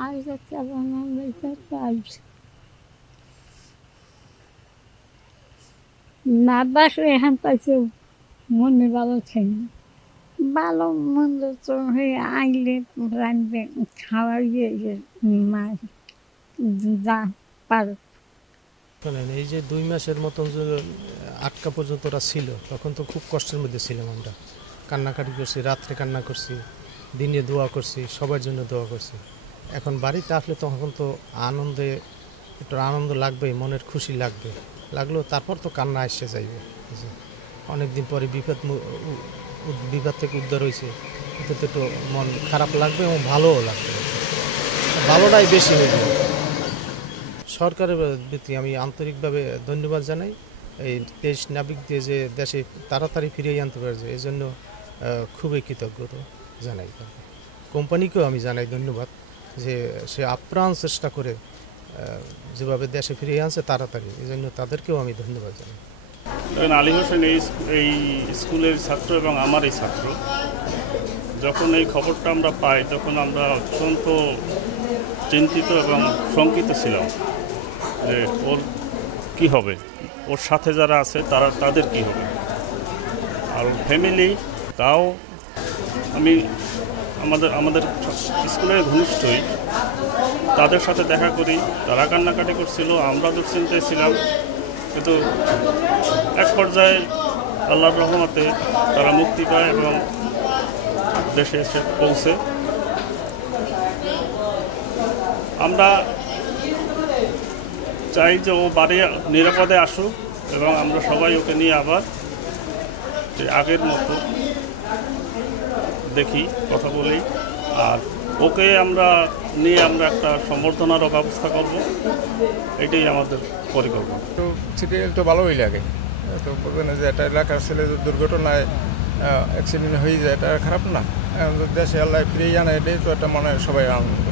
আর কেমন কাজ না বাসে এখান পাইছে মনে ভালো থাকে না ভালো মন্দ তো হয়ে আইলে রাঁধবে খাওয়াইয়ে মা যা পারো শোনেন, এই যে 2 মাসের মতন যে আটকা পর্যন্ত ওরা ছিল, তখন তো খুব কষ্টের মধ্যে ছিলাম আমরা। কান্নাকাটি করছি, রাত্রে কান্না করছি, দিনে দোয়া করছি, সবার জন্য দোয়া করছি। এখন বাড়িতে আসলে তখন তো আনন্দে একটু আনন্দ লাগবে, মনের খুশি লাগলেও তারপর তো কান্না এসে যাইবে। অনেকদিন পরে বিপদ থেকে উদ্ধার হয়েছে, এতে তো একটু মন খারাপ লাগবে এবং ভালোও লাগবে, ভালোটাই বেশি হয়ে যাবে। সরকারের প্রতি আমি আন্তরিকভাবে ধন্যবাদ জানাই। এই দেশ নাবিক দিয়ে যে দেশে তাড়াতাড়ি ফিরিয়ে আনতে পারছে, এই জন্য খুবই কৃতজ্ঞতা জানাই। কোম্পানিকেও আমি জানাই ধন্যবাদ, যে সে আপ্রাণ চেষ্টা করে যেভাবে দেশে ফিরিয়ে আনছে তাড়াতাড়ি, এই জন্য তাদেরকেও আমি ধন্যবাদ জানাই। আলী হোসেন এই স্কুলের ছাত্র এবং আমার এই ছাত্র। যখন এই খবরটা আমরা পাই তখন আমরা অত্যন্ত চিন্তিত এবং শঙ্কিত ছিলাম যে ওর কী হবে, ওর সাথে যারা আছে তাদের কী হবে। আর ফ্যামিলি তাও আমি আমাদের স্কুলের ঘনিষ্ঠই, তাদের সাথে দেখা করি, তারা কান্নাকাটি করছিল, আমরা দুশ্চিন্তায় ছিলাম। কিন্তু এক পর্যায়ে আল্লাহর রহমতে তারা মুক্তি পায় এবং দেশে এসে পৌঁছে। আমরা চাই যে ও বাড়ি নিরাপদে আসুক এবং আমরা সবাই ওকে নিয়ে আবার আগের মতো দেখি, কথা বলি। আর ওকে নিয়ে আমরা একটা সম্বর্ধনারও ব্যবস্থা করব, এটাই আমাদের পরিকল্পনা। তো সিরিয়াল তো ভালোই লাগে, তো বলবেন যে একটা এলাকার ছেলে দুর্ঘটনায় অ্যাক্সিডেন্ট হয়ে যায়, এটা খারাপ না। দেশে আল্লাহ ফিরিয়ে জানা, এটাই তো একটা মনে সবাই আনন্দ।